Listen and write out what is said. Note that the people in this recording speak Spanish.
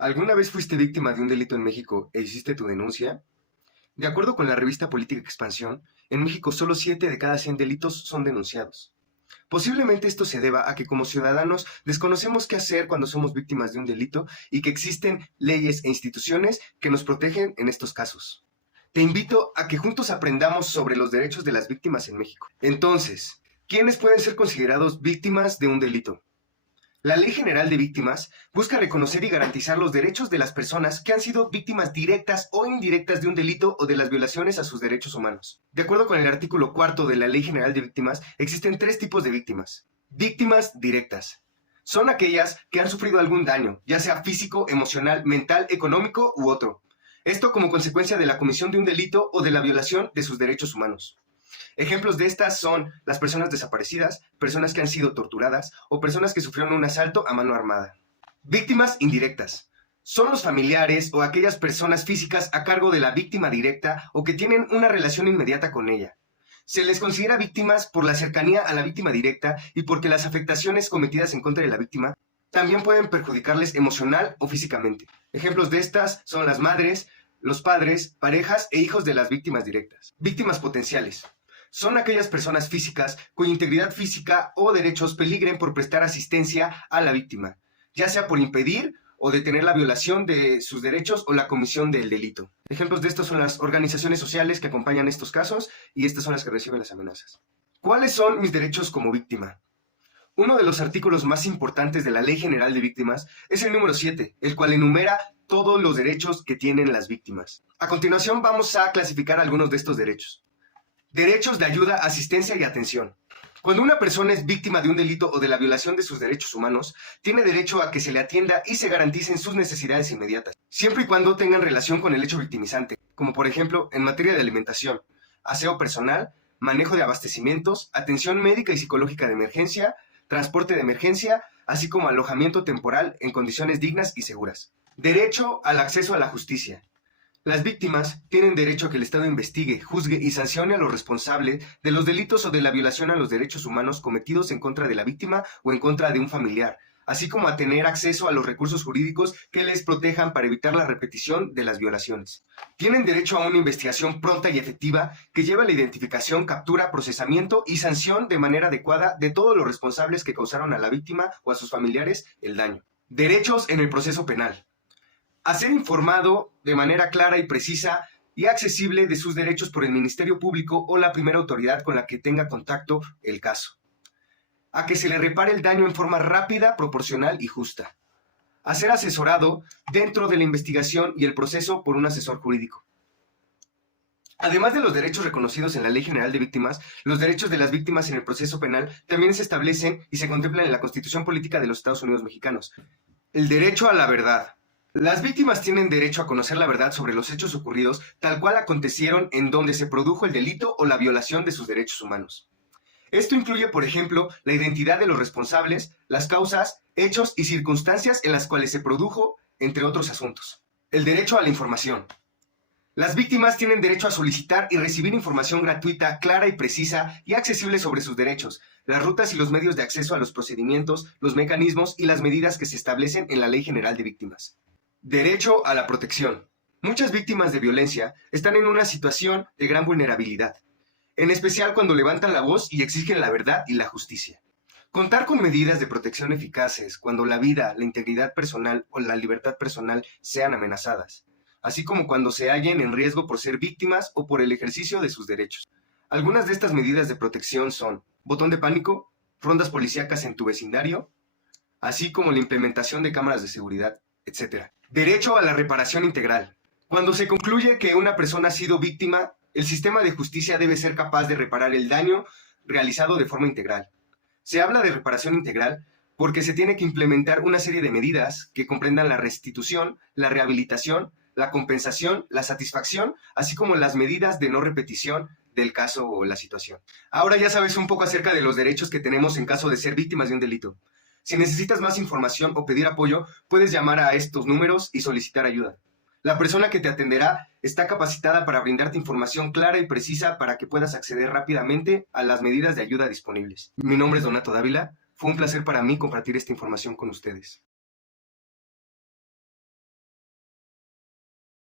¿Alguna vez fuiste víctima de un delito en México e hiciste tu denuncia? De acuerdo con la revista Política Expansión, en México solo 7 de cada 100 delitos son denunciados. Posiblemente esto se deba a que como ciudadanos desconocemos qué hacer cuando somos víctimas de un delito y que existen leyes e instituciones que nos protegen en estos casos. Te invito a que juntos aprendamos sobre los derechos de las víctimas en México. Entonces, ¿quiénes pueden ser considerados víctimas de un delito? La Ley General de Víctimas busca reconocer y garantizar los derechos de las personas que han sido víctimas directas o indirectas de un delito o de las violaciones a sus derechos humanos. De acuerdo con el artículo 4 de la Ley General de Víctimas, existen 3 tipos de víctimas. Víctimas directas. Son aquellas que han sufrido algún daño, ya sea físico, emocional, mental, económico u otro. Esto como consecuencia de la comisión de un delito o de la violación de sus derechos humanos. Ejemplos de estas son las personas desaparecidas, personas que han sido torturadas o personas que sufrieron un asalto a mano armada. Víctimas indirectas. Son los familiares o aquellas personas físicas a cargo de la víctima directa o que tienen una relación inmediata con ella. Se les considera víctimas por la cercanía a la víctima directa y porque las afectaciones cometidas en contra de la víctima también pueden perjudicarles emocional o físicamente. Ejemplos de estas son las madres, los padres, parejas e hijos de las víctimas directas. Víctimas potenciales. Son aquellas personas físicas cuya integridad física o derechos peligren por prestar asistencia a la víctima, ya sea por impedir o detener la violación de sus derechos o la comisión del delito. Ejemplos de estos son las organizaciones sociales que acompañan estos casos y estas son las que reciben las amenazas. ¿Cuáles son mis derechos como víctima? Uno de los artículos más importantes de la Ley General de Víctimas es el número 7, el cual enumera todos los derechos que tienen las víctimas. A continuación vamos a clasificar algunos de estos derechos. Derechos de ayuda, asistencia y atención. Cuando una persona es víctima de un delito o de la violación de sus derechos humanos, tiene derecho a que se le atienda y se garanticen sus necesidades inmediatas, siempre y cuando tengan relación con el hecho victimizante, como por ejemplo en materia de alimentación, aseo personal, manejo de abastecimientos, atención médica y psicológica de emergencia, transporte de emergencia, así como alojamiento temporal en condiciones dignas y seguras. Derecho al acceso a la justicia. Las víctimas tienen derecho a que el Estado investigue, juzgue y sancione a los responsables de los delitos o de la violación a los derechos humanos cometidos en contra de la víctima o en contra de un familiar, así como a tener acceso a los recursos jurídicos que les protejan para evitar la repetición de las violaciones. Tienen derecho a una investigación pronta y efectiva que lleve a la identificación, captura, procesamiento y sanción de manera adecuada de todos los responsables que causaron a la víctima o a sus familiares el daño. Derechos en el proceso penal. A ser informado de manera clara y precisa y accesible de sus derechos por el Ministerio Público o la primera autoridad con la que tenga contacto el caso. A que se le repare el daño en forma rápida, proporcional y justa. A ser asesorado dentro de la investigación y el proceso por un asesor jurídico. Además de los derechos reconocidos en la Ley General de Víctimas, los derechos de las víctimas en el proceso penal también se establecen y se contemplan en la Constitución Política de los Estados Unidos Mexicanos. El derecho a la verdad. Las víctimas tienen derecho a conocer la verdad sobre los hechos ocurridos tal cual acontecieron en donde se produjo el delito o la violación de sus derechos humanos. Esto incluye, por ejemplo, la identidad de los responsables, las causas, hechos y circunstancias en las cuales se produjo, entre otros asuntos. El derecho a la información. Las víctimas tienen derecho a solicitar y recibir información gratuita, clara y precisa y accesible sobre sus derechos, las rutas y los medios de acceso a los procedimientos, los mecanismos y las medidas que se establecen en la Ley General de Víctimas. Derecho a la protección. Muchas víctimas de violencia están en una situación de gran vulnerabilidad, en especial cuando levantan la voz y exigen la verdad y la justicia. Contar con medidas de protección eficaces cuando la vida, la integridad personal o la libertad personal sean amenazadas, así como cuando se hallen en riesgo por ser víctimas o por el ejercicio de sus derechos. Algunas de estas medidas de protección son botón de pánico, rondas policíacas en tu vecindario, así como la implementación de cámaras de seguridad, etc. Derecho a la reparación integral. Cuando se concluye que una persona ha sido víctima, el sistema de justicia debe ser capaz de reparar el daño realizado de forma integral. Se habla de reparación integral porque se tiene que implementar una serie de medidas que comprendan la restitución, la rehabilitación, la compensación, la satisfacción, así como las medidas de no repetición del caso o la situación. Ahora ya sabes un poco acerca de los derechos que tenemos en caso de ser víctimas de un delito. Si necesitas más información o pedir apoyo, puedes llamar a estos números y solicitar ayuda. La persona que te atenderá está capacitada para brindarte información clara y precisa para que puedas acceder rápidamente a las medidas de ayuda disponibles. Mi nombre es Donato Dávila. Fue un placer para mí compartir esta información con ustedes.